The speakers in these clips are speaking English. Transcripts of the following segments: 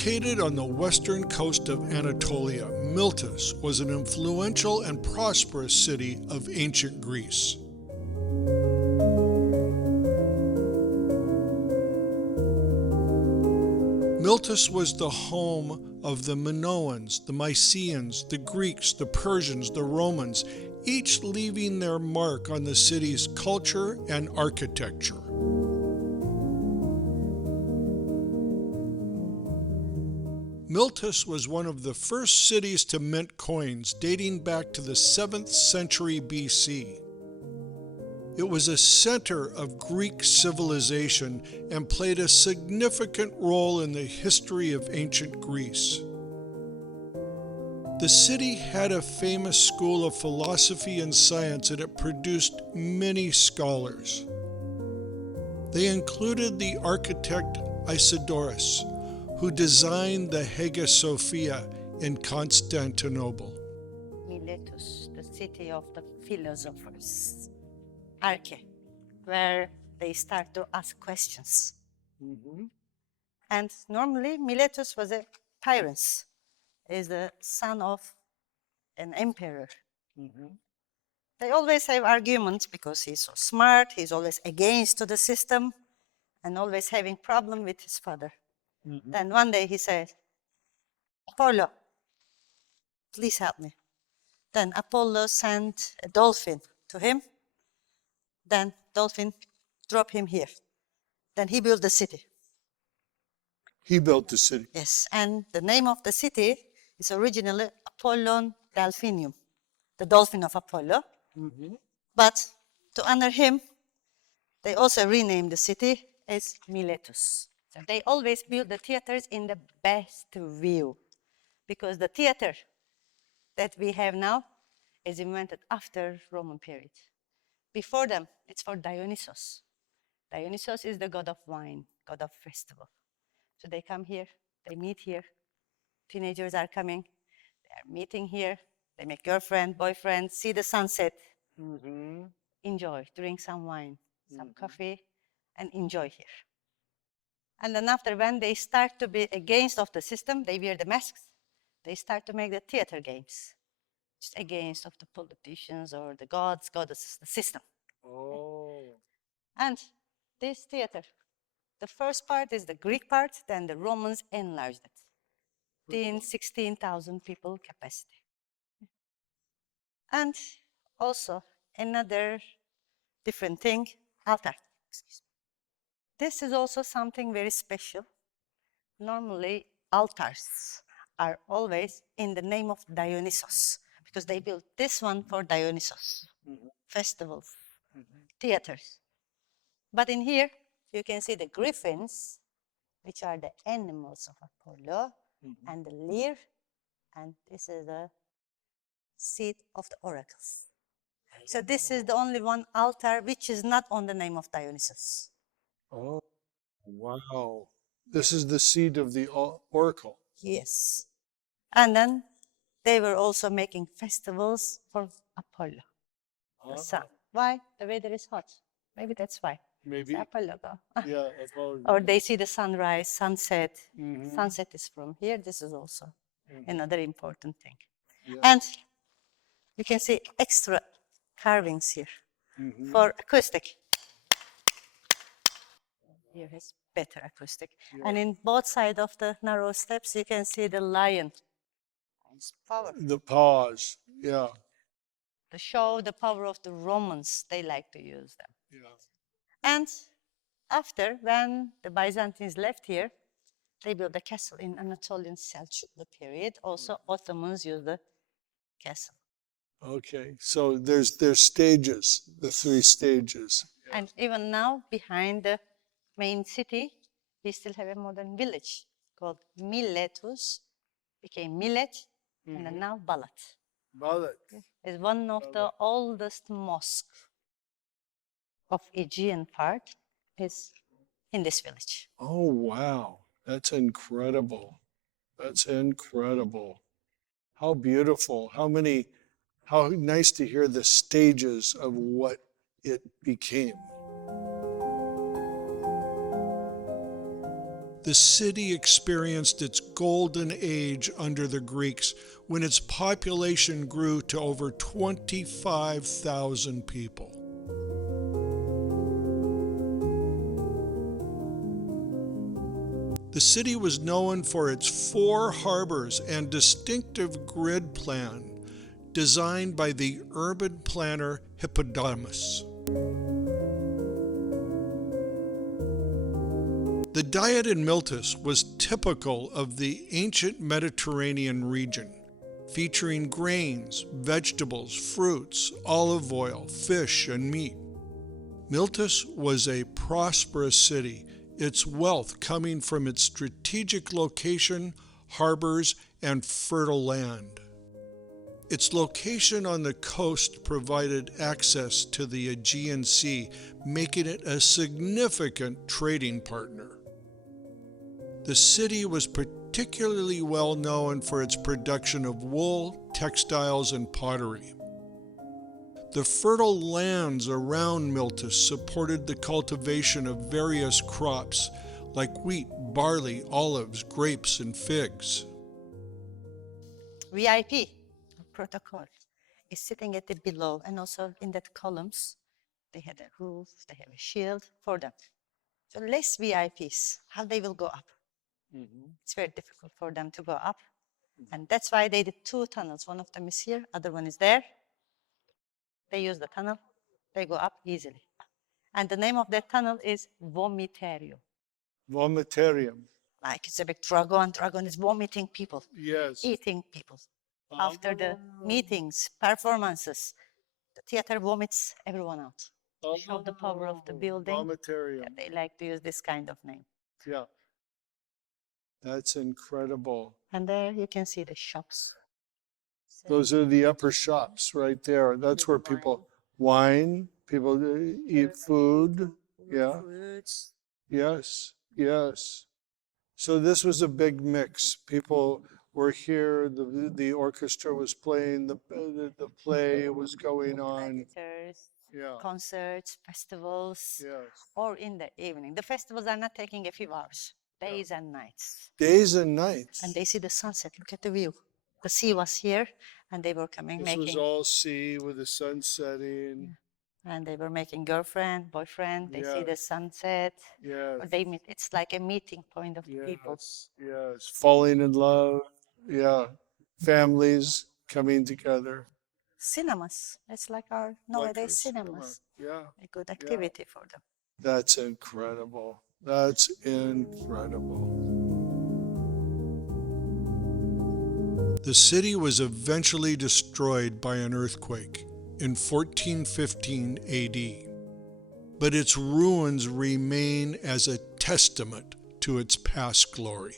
Located on the western coast of Anatolia, Miletus was an influential and prosperous city of ancient Greece. Miletus was the home of the Minoans, the Mycenaeans, the Greeks, the Persians, the Romans, each leaving their mark on the city's culture and architecture. Miletus was one of the first cities to mint coins, dating back to the 7th century BC. It was a center of Greek civilization and played a significant role in the history of ancient Greece. The city had a famous school of philosophy and science, and it produced many scholars. They included the architect Isidorus, who designed the Hagia Sophia in Constantinople. Miletus, the city of the philosophers. Arche, where they start to ask questions. And normally Miletus was a tyrant, is the son of an emperor. They always have arguments because he's so smart, he's always against the system, and always having problem with his father. Then one day he said, Apollo, please help me. Then Apollo sent a dolphin to him. Then dolphin dropped him here. Then he built the city. He built the city. Yes, and the name of the city is originally Apollon Delphinium, the dolphin of Apollo. But to honor him, they also renamed the city as Miletus. So they always build the theaters in the best view, because the theater that we have now is invented after Roman period. Before them, it's for Dionysos. Dionysos is the god of wine, god of festival. So they come here, they meet here. Teenagers are coming, they are meeting here. They make girlfriend, boyfriend, see the sunset, enjoy, drink some wine, some coffee, and enjoy here. And then after, when they start to be against of the system, they wear the masks, they start to make the theater games, just against of the politicians or the gods, goddesses, the system. And this theater, the first part is the Greek part, then the Romans enlarged it in 16,000 people capacity. And also another different thing, altar. Excuse me. This is also something very special. Normally, altars are always in the name of Dionysos, because they built this one for Dionysos, festivals, theaters. But in here, you can see the griffins, which are the animals of Apollo, and the lyre, and this is the seat of the oracles. So this is the only one altar which is not on the name of Dionysus. Oh, wow. This is the seat of the oracle. Yes. And then they were also making festivals for Apollo, the sun. Why? The weather is hot. Maybe that's why. Maybe. It's Apollo. Yeah, Apollo. Or they see the sunrise, sunset. Sunset is from here. This is also another important thing. And you can see extra carvings here for acoustic. Here is better acoustic. And in both sides of the narrow steps, you can see the lion. It's power. The paws, yeah. To show the power of the Romans, they like to use them. Yeah. And after, when the Byzantines left here, they built a castle in Anatolian Selçuklu period. Also, Ottomans used the castle. Okay, so there's stages, the 3 stages. And even now, behind the main city, we still have a modern village called Miletus, became Millet, and then now Balat. Balat. It's one of the oldest mosques of Aegean part is in this village. Oh, wow. That's incredible. That's incredible. How beautiful. How nice to hear the stages of what it became. The city experienced its golden age under the Greeks when its population grew to over 25,000 people. The city was known for its 4 harbors and distinctive grid plan, designed by the urban planner Hippodamus. The diet in Miletus was typical of the ancient Mediterranean region, featuring grains, vegetables, fruits, olive oil, fish, and meat. Miletus was a prosperous city, its wealth coming from its strategic location, harbors, and fertile land. Its location on the coast provided access to the Aegean Sea, making it a significant trading partner. The city was particularly well known for its production of wool, textiles, and pottery. The fertile lands around Miletus supported the cultivation of various crops like wheat, barley, olives, grapes, and figs. VIP, protocol, is sitting at the below, and also in that columns, they had a roof, they have a shield for them. So less VIPs, how they will go up? It's very difficult for them to go up. And that's why they did 2 tunnels. One of them is here, other one is there. They use the tunnel, they go up easily. And the name of that tunnel is vomiterium. Vomiterium. Like it's a big dragon. Dragon is vomiting people, Yes. eating people. After the meetings, performances, the theater vomits everyone out. Show the power of the building. Vomiterium. Yeah, they like to use this kind of name. Yeah. That's incredible. And there you can see the shops. Those are the upper shops right there. That's where people people eat food. Yeah. Fruits. Yes. Yes. So this was a big mix. People were here. The orchestra was playing. The play was going on. Theaters, Yeah. concerts, festivals, Yes. or in the evening. The festivals are not taking a few hours, days and nights. Days and nights. And they see the sunset. Look at the view. The sea was here, and they were coming, This was making, all sea with the sun setting. and they were making girlfriend, boyfriend. They see the Yes. sunset. Yes. Or they meet. It's like a meeting point of the people. Yes. Yes. Falling in love. Yeah. Families coming together. Cinemas. It's like our nowadays cinemas. Yeah. A good activity for them. That's incredible. That's incredible. The city was eventually destroyed by an earthquake in 1415 AD, but its ruins remain as a testament to its past glory.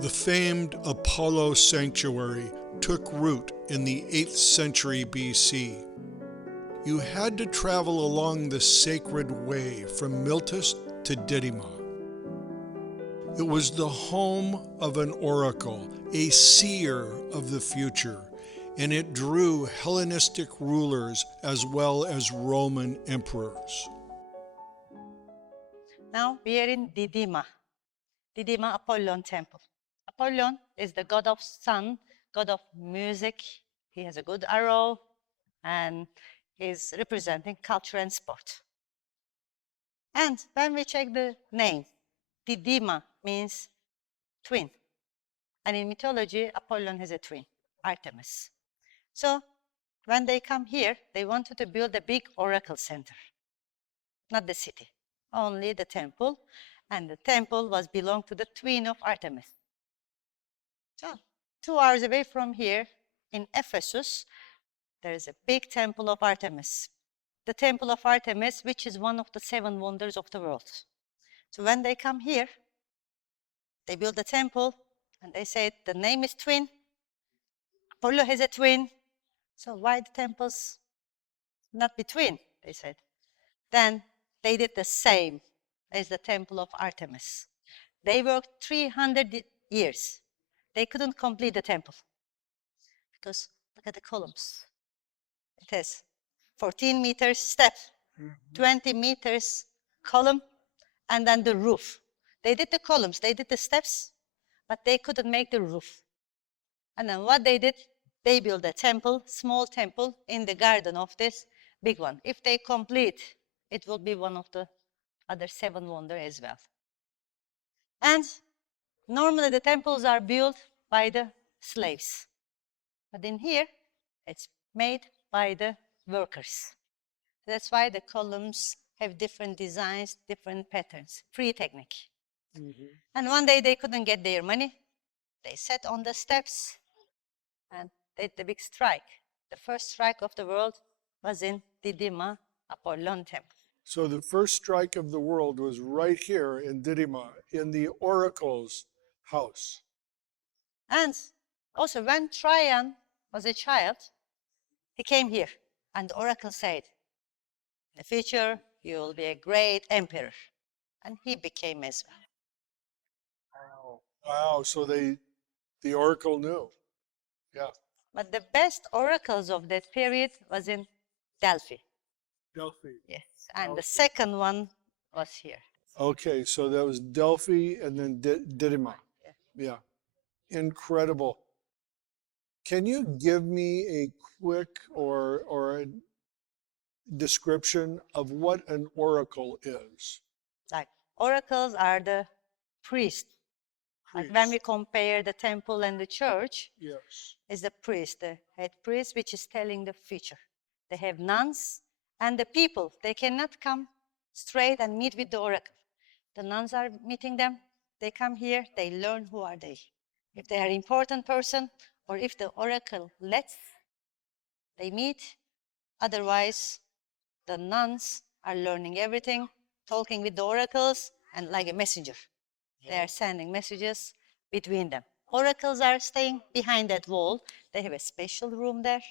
The famed Apollo sanctuary took root in the 8th century BC. You had to travel along the sacred way from Miletus to Didyma. It was the home of an oracle, a seer of the future, and it drew Hellenistic rulers as well as Roman emperors. Now we are in Didyma, Didyma Apollon temple. Apollon is the god of sun, god of music. He has a good arrow and is representing culture and sport. And when we check the name, Didyma means twin. And in mythology, Apollon has a twin, Artemis. So when they come here, they wanted to build a big oracle center, not the city, only the temple. And the temple was belonged to the twin of Artemis. So 2 hours away from here, in Ephesus, there is a big temple of Artemis. The temple of Artemis, which is one of the 7 wonders of the world. So when they come here, they build the temple, and they say the name is twin. Apollo has a twin. So why the temples not be twin? They said. Then they did the same as the temple of Artemis. They worked 300 years. They couldn't complete the temple because look at the columns. It has 14 meters step, 20 meters column, and then the roof. They did the columns, they did the steps, but they couldn't make the roof. And then what they did, they built a temple, small temple, in the garden of this big one. If they complete, it will be one of the other 7 wonders as well. And normally the temples are built by the slaves. But in here, it's made by the workers. That's why the columns have different designs, different patterns, free technique. And one day they couldn't get their money. They sat on the steps and did the big strike. The first strike of the world was in Didyma, Apollon temple. So the first strike of the world was right here in Didyma, in the oracle's house. And also when Trajan was a child, he came here and the oracle said, in the future you will be a great emperor. And he became as well. Wow, so the oracle knew. Yeah. But the best oracles of that period was in Delphi. Delphi. Yes. And the second one was here. Okay, so that was Delphi and then Didyma. Yeah. Incredible. Can you give me a quick or a description of what an oracle is? Like oracles are the priests. Like when we compare the temple and the church, Yes. is the priest, the head priest, which is telling the future. They have nuns and the people. They cannot come straight and meet with the oracle. The nuns are meeting them. They come here. They learn who are they. If they are an important person or if the oracle lets, they meet. Otherwise, the nuns are learning everything, talking with the oracles, and like a messenger. They are sending messages between them. Oracles are staying behind that wall. They have a special room there.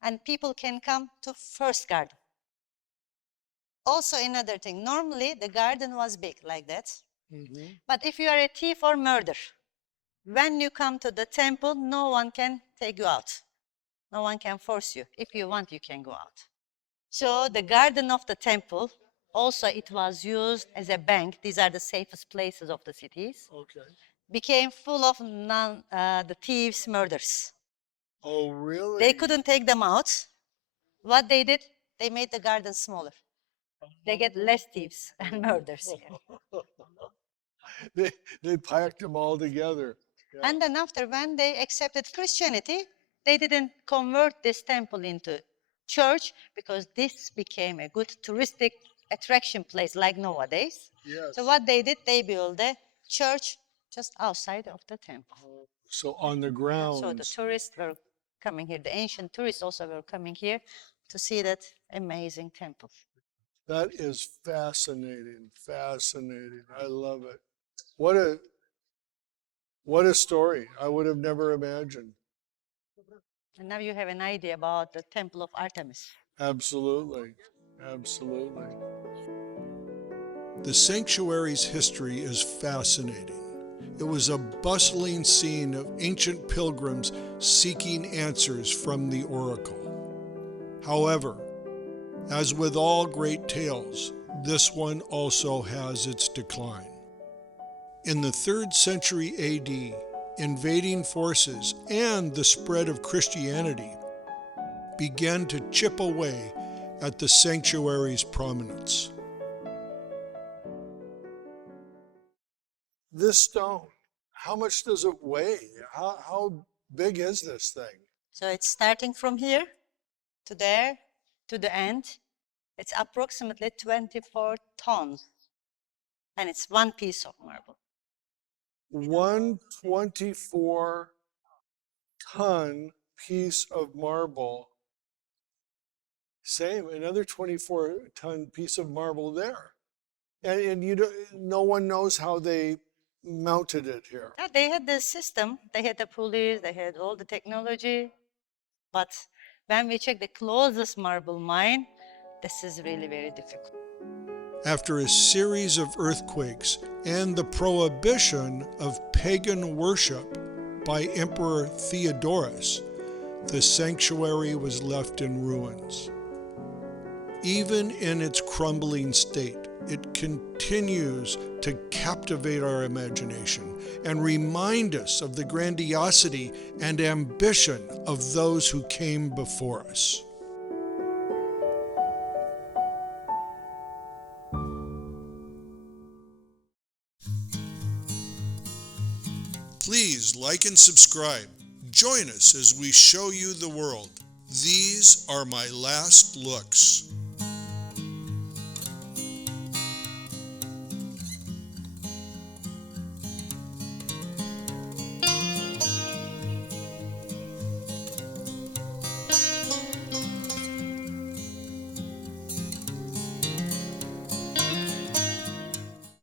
And people can come to first garden. Also another thing, normally the garden was big like that. But if you are a thief or murderer, when you come to the temple, no one can take you out. No one can force you. If you want, you can go out. So the garden of the temple, also it was used as a bank. These are the safest places of the cities. Okay. Became full of the thieves, murderers. Oh, really? They couldn't take them out. What they did, they made the garden smaller. They get less thieves and murders here. They packed them all together. Yeah. And then after, when they accepted Christianity, they didn't convert this temple into church because this became a good touristic attraction place like nowadays. Yes. So what they did, they built a church just outside of the temple. So on the ground. So the tourists were coming here. The ancient tourists also were coming here to see that amazing temple. That is fascinating, fascinating. I love it. What a story. I would have never imagined. And now you have an idea about the temple of Artemis. Absolutely, absolutely. The sanctuary's history is fascinating. It was a bustling scene of ancient pilgrims seeking answers from the oracle. However, as with all great tales, this one also has its decline. In the 3rd century AD, invading forces and the spread of Christianity began to chip away at the sanctuary's prominence. This stone, how much does it weigh? How big is this thing? So it's starting from here to there to the end. It's approximately 24 tons. And it's one piece of marble. 124-ton piece of marble. Same, another 24-ton piece of marble there. And you don't, no one knows how they mounted it here. Yeah, they had the system. They had the pulleys. They had all the technology. But when we check the closest marble mine, this is really very difficult. After a series of earthquakes and the prohibition of pagan worship by Emperor Theodorus, the sanctuary was left in ruins. Even in its crumbling state, it continues to captivate our imagination and remind us of the grandiosity and ambition of those who came before us. Please like and subscribe. Join us as we show you the world. These are my last looks.